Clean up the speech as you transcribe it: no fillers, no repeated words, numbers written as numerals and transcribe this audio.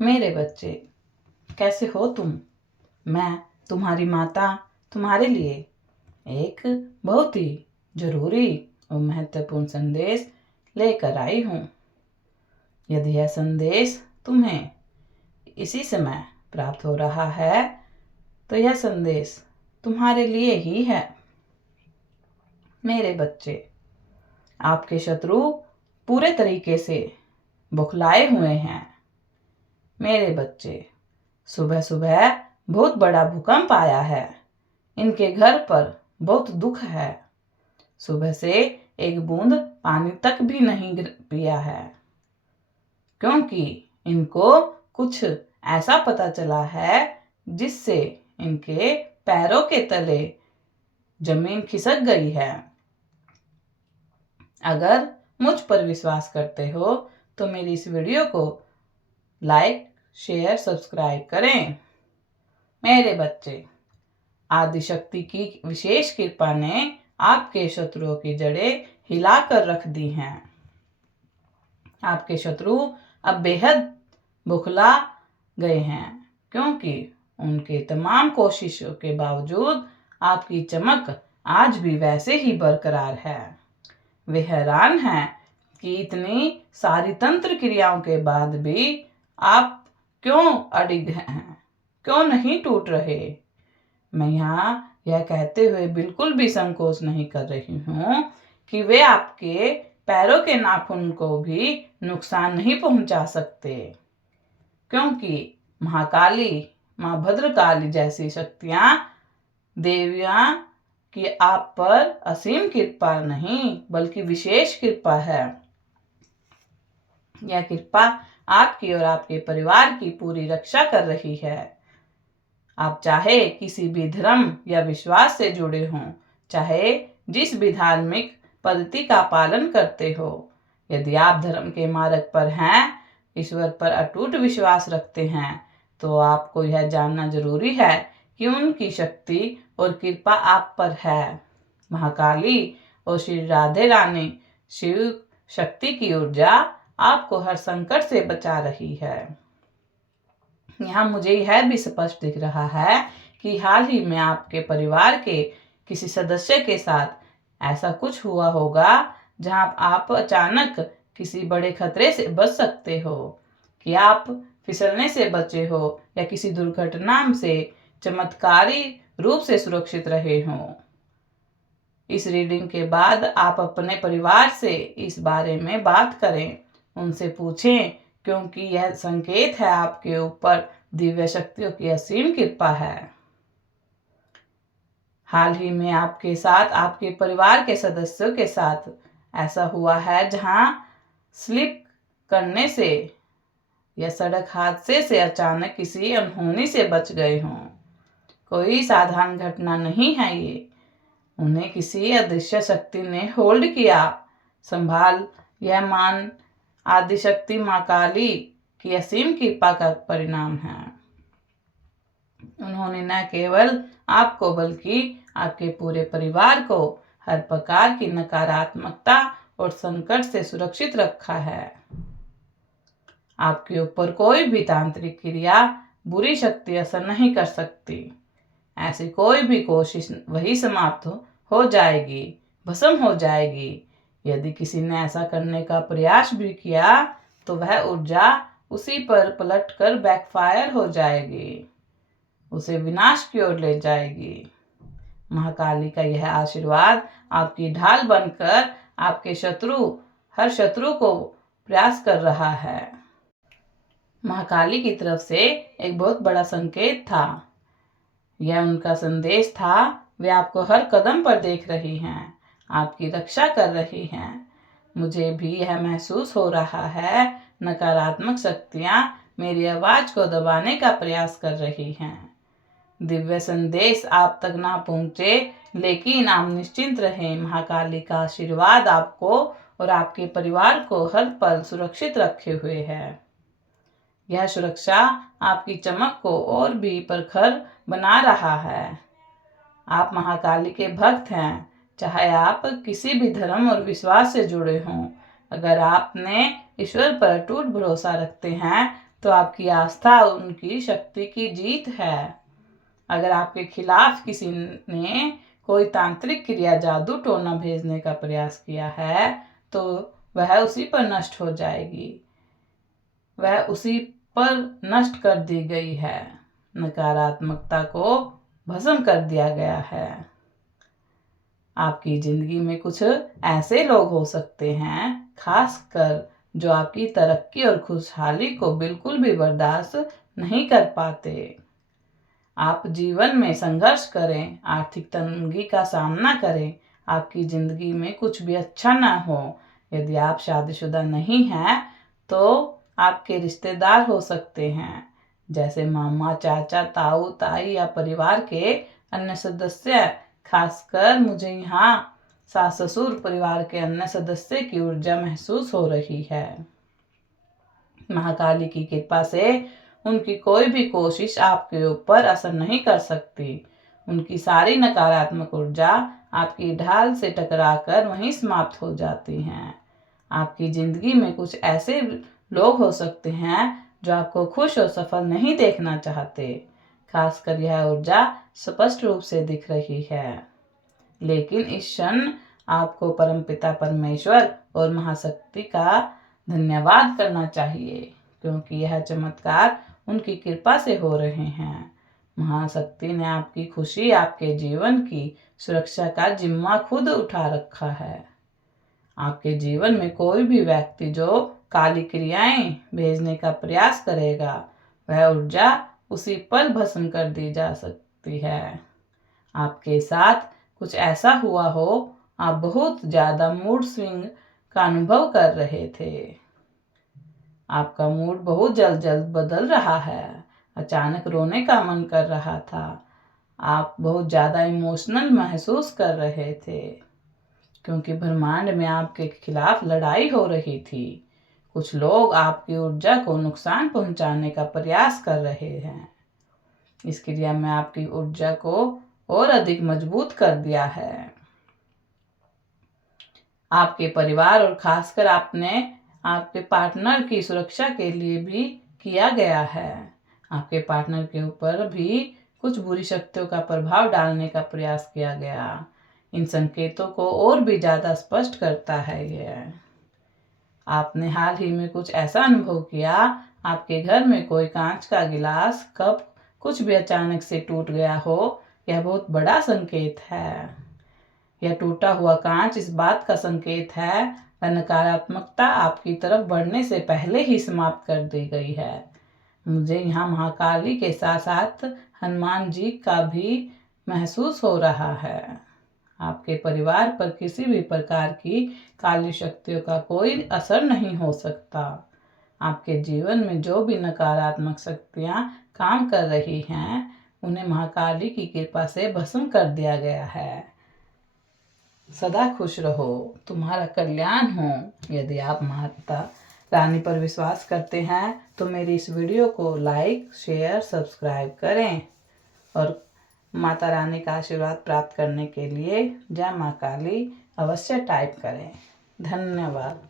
मेरे बच्चे, कैसे हो तुम? मैं तुम्हारी माता तुम्हारे लिए एक बहुत ही जरूरी और महत्वपूर्ण संदेश लेकर आई हूँ। यदि यह संदेश तुम्हें इसी समय प्राप्त हो रहा है तो यह संदेश तुम्हारे लिए ही है। मेरे बच्चे, आपके शत्रु पूरे तरीके से बौखलाए हुए हैं। मेरे बच्चे, सुबह सुबह बहुत बड़ा भूकंप आया है। इनके घर पर बहुत दुख है। सुबह से एक बूंद पानी तक भी नहीं पिया है, क्योंकि इनको कुछ ऐसा पता चला है जिससे इनके पैरों के तले जमीन खिसक गई है। अगर मुझ पर विश्वास करते हो तो मेरी इस वीडियो को लाइक, शेयर, सब्सक्राइब करें। मेरे बच्चे, आदिशक्ति की विशेष कृपा ने आपके शत्रुओं की जड़ें हिलाकर रख दी हैं। आपके शत्रु अब बेहद बौखला गए हैं, क्योंकि उनके तमाम कोशिशों के बावजूद आपकी चमक आज भी वैसे ही बरकरार है। वे हैरान हैं कि इतनी सारी तंत्र क्रियाओं के बाद भी आप क्यों अडिग हैं, क्यों नहीं टूट रहे। मैं यहाँ यह कहते हुए बिल्कुल भी संकोच नहीं कर रही हूँ कि वे आपके पैरों के नाखून को भी नुकसान नहीं पहुंचा सकते, क्योंकि महाकाली, माँ भद्रकाली जैसी शक्तियाँ, देवियाँ की आप पर असीम कृपा नहीं बल्कि विशेष कृपा है। यह कृपा आपकी और आपके परिवार की पूरी रक्षा कर रही है। आप चाहे किसी भी धर्म या विश्वास से जुड़े हों, चाहे जिस भी धार्मिक पद्धति का पालन करते हो, यदि आप धर्म के मार्ग पर हैं, ईश्वर पर अटूट विश्वास रखते हैं, तो आपको यह जानना जरूरी है कि उनकी शक्ति और कृपा आप पर है। महाकाली और श्री राधे रानी शिव शक्ति की ऊर्जा आपको हर संकट से बचा रही है। यहाँ मुझे यह भी स्पष्ट दिख रहा है कि हाल ही में आपके परिवार के किसी सदस्य के साथ ऐसा कुछ हुआ होगा जहाँ आप अचानक किसी बड़े खतरे से बच सकते हो, कि आप फिसलने से बचे हो या किसी दुर्घटना से चमत्कारी रूप से सुरक्षित रहे हो। इस रीडिंग के बाद आप अपने परिवार से इस बारे में बात करें, उनसे पूछें, क्योंकि यह संकेत है आपके ऊपर दिव्य शक्तियों की असीम कृपा है। हाल ही में आपके साथ, आपके परिवार के सदस्यों के साथ ऐसा हुआ है जहां स्लिप करने से या सड़क हादसे से अचानक किसी अनहोनी से बच गए हों। कोई साधारण घटना नहीं है ये। उन्हें किसी अदृश्य शक्ति ने होल्ड किया, संभाल। यह मान आदिशक्ति माँ काली की असीम कृपा का परिणाम है। उन्होंने न केवल आपको बल्कि आपके पूरे परिवार को हर प्रकार की नकारात्मकता और संकट से सुरक्षित रखा है। आपके ऊपर कोई भी तांत्रिक क्रिया, बुरी शक्ति असर नहीं कर सकती। ऐसी कोई भी कोशिश वही समाप्त हो जाएगी, भस्म हो जाएगी। यदि किसी ने ऐसा करने का प्रयास भी किया तो वह ऊर्जा उसी पर पलट कर बैकफायर हो जाएगी, उसे विनाश की ओर ले जाएगी। महाकाली का यह आशीर्वाद आपकी ढाल बनकर आपके हर शत्रु को प्रयास कर रहा है। महाकाली की तरफ से एक बहुत बड़ा संकेत था। यह उनका संदेश था। वे आपको हर कदम पर देख रही हैं, आपकी रक्षा कर रही हैं। मुझे भी यह महसूस हो रहा है, नकारात्मक शक्तियां मेरी आवाज को दबाने का प्रयास कर रही हैं। दिव्य संदेश आप तक ना पहुंचे, लेकिन आप निश्चिंत रहें। महाकाली का आशीर्वाद आपको और आपके परिवार को हर पल सुरक्षित रखे हुए है। यह सुरक्षा आपकी चमक को और भी प्रखर बना रहा है। आप महाकाली के भक्त हैं, चाहे आप किसी भी धर्म और विश्वास से जुड़े हों। अगर आपने ईश्वर पर अटूट भरोसा रखते हैं तो आपकी आस्था उनकी शक्ति की जीत है। अगर आपके खिलाफ किसी ने कोई तांत्रिक क्रिया, जादू टोना भेजने का प्रयास किया है तो वह उसी पर नष्ट हो जाएगी। वह उसी पर नष्ट कर दी गई है। नकारात्मकता को भस्म कर दिया गया है। आपकी जिंदगी में कुछ ऐसे लोग हो सकते हैं, खासकर जो आपकी तरक्की और खुशहाली को बिल्कुल भी बर्दाश्त नहीं कर पाते। आप जीवन में संघर्ष करें, आर्थिक तंगी का सामना करें, आपकी जिंदगी में कुछ भी अच्छा ना हो। यदि आप शादीशुदा नहीं हैं तो आपके रिश्तेदार हो सकते हैं, जैसे मामा, चाचा, ताऊ, ताई या परिवार के अन्य सदस्य। खासकर मुझे यहाँ सास ससुर परिवार के अन्य सदस्य की ऊर्जा महसूस हो रही है। महाकाली की कृपा से उनकी कोई भी कोशिश आपके ऊपर असर नहीं कर सकती। उनकी सारी नकारात्मक ऊर्जा आपकी ढाल से टकराकर वहीं समाप्त हो जाती हैं। आपकी जिंदगी में कुछ ऐसे लोग हो सकते हैं जो आपको खुश और सफल नहीं देखना चाहते। खासकर यह ऊर्जा स्पष्ट रूप से दिख रही है। लेकिन इस क्षण आपको परमपिता परमेश्वर और महाशक्ति का धन्यवाद करना चाहिए, क्योंकि यह चमत्कार उनकी कृपा से हो रहे हैं। महाशक्ति ने आपकी खुशी, आपके जीवन की सुरक्षा का जिम्मा खुद उठा रखा है। आपके जीवन में कोई भी व्यक्ति जो काली क्रियाएं भेजने का प्रयास करेगा, वह ऊर्जा उसी पल भस्म कर दी जा सकती है। आपके साथ कुछ ऐसा हुआ हो, आप बहुत ज़्यादा मूड स्विंग का अनुभव कर रहे थे। आपका मूड बहुत जल्द जल्द बदल रहा है। अचानक रोने का मन कर रहा था। आप बहुत ज़्यादा इमोशनल महसूस कर रहे थे, क्योंकि ब्रह्मांड में आपके खिलाफ लड़ाई हो रही थी। कुछ लोग आपकी ऊर्जा को नुकसान पहुंचाने का प्रयास कर रहे हैं। इस क्रिया में आपकी ऊर्जा को और अधिक मजबूत कर दिया है। आपके परिवार और खासकर आपके पार्टनर की सुरक्षा के लिए भी किया गया है। आपके पार्टनर के ऊपर भी कुछ बुरी शक्तियों का प्रभाव डालने का प्रयास किया गया। इन संकेतों को और भी ज़्यादा स्पष्ट करता है यह। आपने हाल ही में कुछ ऐसा अनुभव किया, आपके घर में कोई कांच का गिलास, कप कुछ भी अचानक से टूट गया हो। यह बहुत बड़ा संकेत है। यह टूटा हुआ कांच इस बात का संकेत है वह नकारात्मकता आपकी तरफ बढ़ने से पहले ही समाप्त कर दी गई है। मुझे यहाँ महाकाली के साथ साथ हनुमान जी का भी महसूस हो रहा है। आपके परिवार पर किसी भी प्रकार की काली शक्तियों का कोई असर नहीं हो सकता। आपके जीवन में जो भी नकारात्मक शक्तियाँ काम कर रही हैं, उन्हें महाकाली की कृपा से भस्म कर दिया गया है। सदा खुश रहो, तुम्हारा कल्याण हो। यदि आप माता रानी पर विश्वास करते हैं तो मेरी इस वीडियो को लाइक, शेयर, सब्सक्राइब करें और माता रानी का आशीर्वाद प्राप्त करने के लिए जय मां काली अवश्य टाइप करें। धन्यवाद।